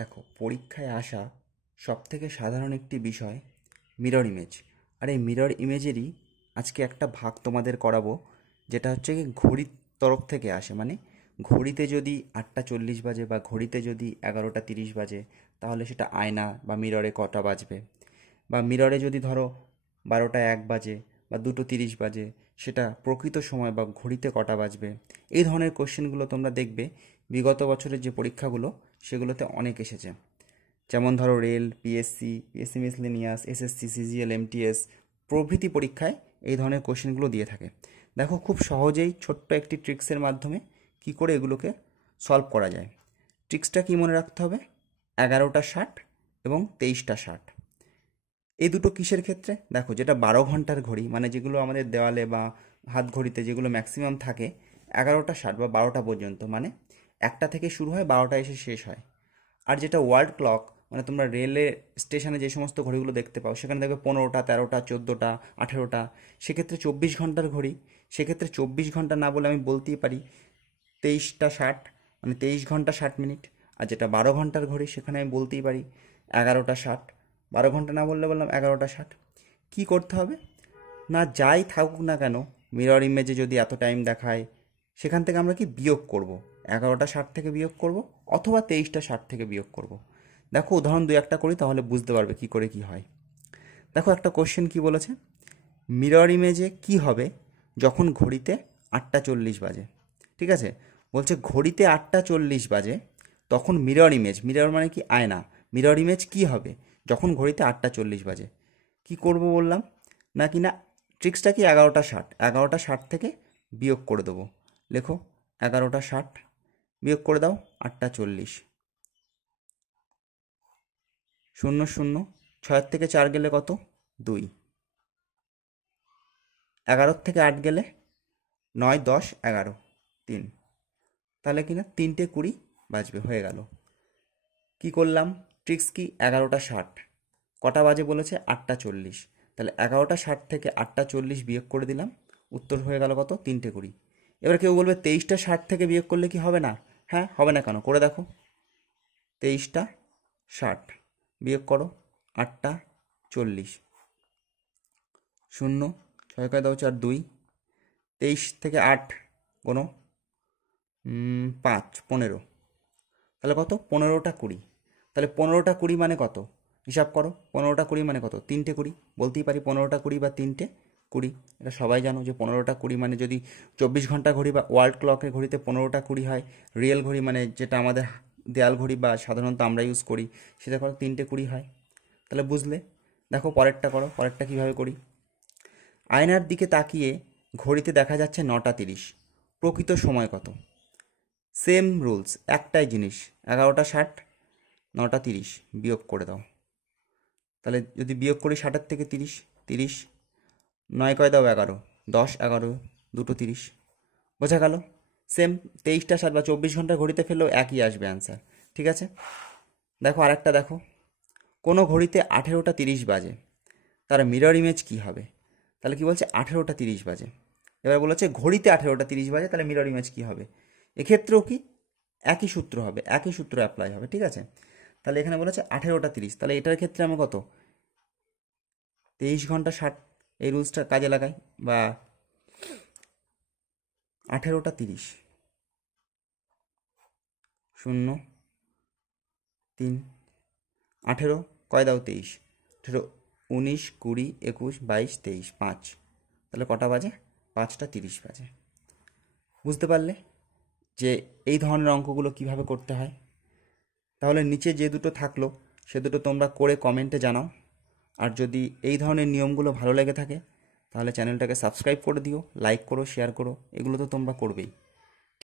দেখো, পরীক্ষায় আসা সবথেকে সাধারণ একটি বিষয় মিরর ইমেজ। আর এই মিরর ইমেজেরই আজকে একটা ভাগ তোমাদের করাবো, যেটা হচ্ছে কি ঘড়ির তরফ থেকে আসে। মানে ঘড়িতে যদি 8:40 বাজে বা ঘড়িতে যদি 11:30 বাজে, তাহলে সেটা আয়না বা মিররে কটা বাজবে? বা মিররে যদি ধরো 12:01 বাজে বা 2:30 বাজে, সেটা প্রকৃত সময় বা ঘড়িতে কটা বাজবে? এই ধরনের কোশ্চেনগুলো তোমরা দেখবে বিগত বছরের যে পরীক্ষাগুলো সেগুলোতে অনেক এসেছে। যেমন ধরো rail, PSC miscellaneous, SSC, CGL, MTS প্রভৃতি পরীক্ষায় এই ধরনের কোশ্চেনগুলো দিয়ে থাকে। দেখো, খুব সহজেই ছোট্ট একটি ট্রিক্সের মাধ্যমে কি করে এগুলোকে সলভ করা যায়। ট্রিক্সটা কি মনে রাখতে হবে? 11:60 এবং 23:60। এই দুটো কিসের ক্ষেত্রে? দেখো, যেটা 12 ঘন্টার ঘড়ি, মানে যেগুলো আমাদের দেওয়ালে বা হাত ঘড়িতে যেগুলো ম্যাক্সিমাম থাকে 11:60 বা 12টা পর্যন্ত, মানে 1টা থেকে শুরু হয়, 12টা এসে শেষ হয়। আর যেটা ওয়ার্ল্ড ক্লক, মানে তোমরা রেলে স্টেশনে যে সমস্ত ঘড়িগুলো দেখতে পাও, সেখানে দেখবে 15টা, 13টা, 14টা, 18টা, সেক্ষেত্রে 24 ঘন্টার ঘড়ি। সেক্ষেত্রে 24 ঘন্টা না বলে আমি বলতেই পারি 23:60, মানে 23 ঘন্টা 60 মিনিট। আর যেটা 12 ঘন্টার ঘড়ি, সেখানে আমি বলতেই পারি 11:60। 12 ঘন্টা না বললে বললাম 11:60। কী করতে হবে? না, যাই থাকুক না কেন, মিরর ইমেজে যদি এত টাইম দেখায়, সেখান থেকে আমরা কি বিয়োগ করব? 11:60 থেকে বিয়োগ করব, অথবা 23:60 থেকে বিয়োগ করব। দেখো, উদাহরণ দুই একটা করি, তাহলে বুঝতে পারবে কি করে কি হয়। দেখো, একটা কোশ্চেন কি বলেছে, মিরর ইমেজে কি হবে যখন ঘড়িতে 8:40 বাজে। ঠিক আছে, বলছে ঘড়িতে 8:40 বাজে, তখন মিরর ইমেজ, মিরর মানে কি? আয়না। মিরর ইমেজ কি হবে যখন ঘড়িতে 8:40 বাজে? কি করব বললাম? নাকি না, ট্রিক্সটা কি? 11:60, 11:60 থেকে বিয়োগ করে দেবো। লেখো, 11:60 বিয়োগ করে দাও 8:40, 0 0, 6 থেকে 4 গেলে কত? 2। 11 থেকে 8 গেলে 9, 10, 11, 3। তাহলে কি না, 3:20 বাজবে, হয়ে গেল। কি করলাম? ট্রিক্স কি? 11:60 কটা বাজে বলেছে? 8:40। তাহলে 11:60 থেকে 8:40 বিয়োগ করে দিলাম, উত্তর হয়ে গেল কত? 3:20। এবার কেউ বলবে 23:60 থেকে বিয়োগ করলে কি হবে না? হ্যাঁ, হবে না কেন? করে দেখো। 23:60 বিয়োগ করো 8:40, 0, 6 কয় দাও 4, 2। 23 থেকে 8 কোনো 5, 15। তাহলে কত? 15টা 20। তাহলে 15টা 20 মানে কত? হিসাব করো, 15টা 20 মানে কত? 3:20। বলতেই পারি 15টা 20 বা 3:20। এটা সবাই জানো যে 15টা 20 মানে যদি 24 ঘন্টা ঘড়ি বা ওয়ার্ল্ড ক্লকের ঘড়িতে 15টা 20 হয়, রিয়েল ঘড়ি মানে যেটা আমাদের দেয়াল ঘড়ি বা সাধারণত আমরা ইউজ করি, সেটা করো 3:20 হয়। তাহলে বুঝলে? দেখো, পরেরটা করো। পরেরটা কীভাবে করি? আয়নার দিকে তাকিয়ে ঘড়িতে দেখা যাচ্ছে 9:30, প্রকৃত সময় কত? সেম রুলস, একটাই জিনিস, 11:60, 9:30 বিয়োগ করে দাও। তাহলে যদি বিয়োগ করি 60 থেকে 30, 30, 9 কয় দাও 11, 10, 11, 2:30। বোঝা গেল? সেম 23:60 বা 24 ঘন্টা ঘড়িতে ফেললেও একই আসবে অ্যান্সার। ঠিক আছে, দেখো আরেকটা দেখো, কোনো ঘড়িতে 18:30 বাজে, তার মিরর ইমেজ কি হবে? তাহলে কি বলছে? 18:30 বাজে। এবার বলেছে ঘড়িতে 18:30 বাজে, তাহলে মিরর ইমেজ কি হবে? এক্ষেত্রেও কি একই সূত্র হবে, একই সূত্র অ্যাপ্লাই হবে। ঠিক আছে, তাহলে এখানে বলেছে 18:30, তাহলে এটার ক্ষেত্রে আমি কত? 23 ঘন্টা 60, এই রুলসটা কাজে লাগাই, বা 18:30, 0, 3, 18 কয় দাও 23, 18, 19, 20, 21, 22, 23, 5। তাহলে কটা বাজে? 5:30 বাজে। বুঝতে পারলে যে এই ধরনের অঙ্কগুলো কিভাবে করতে হয়? তাহলে নিচে যে দুটো থাকলো সে দুটো তোমরা করে কমেন্টে জানাও। আর যদি এই ধরনের নিয়মগুলো ভালো লেগে থাকে, তাহলে চ্যানেলটাকে সাবস্ক্রাইব করে দিও, লাইক করো, শেয়ার করো, এগুলো তো তোমরা করবেই।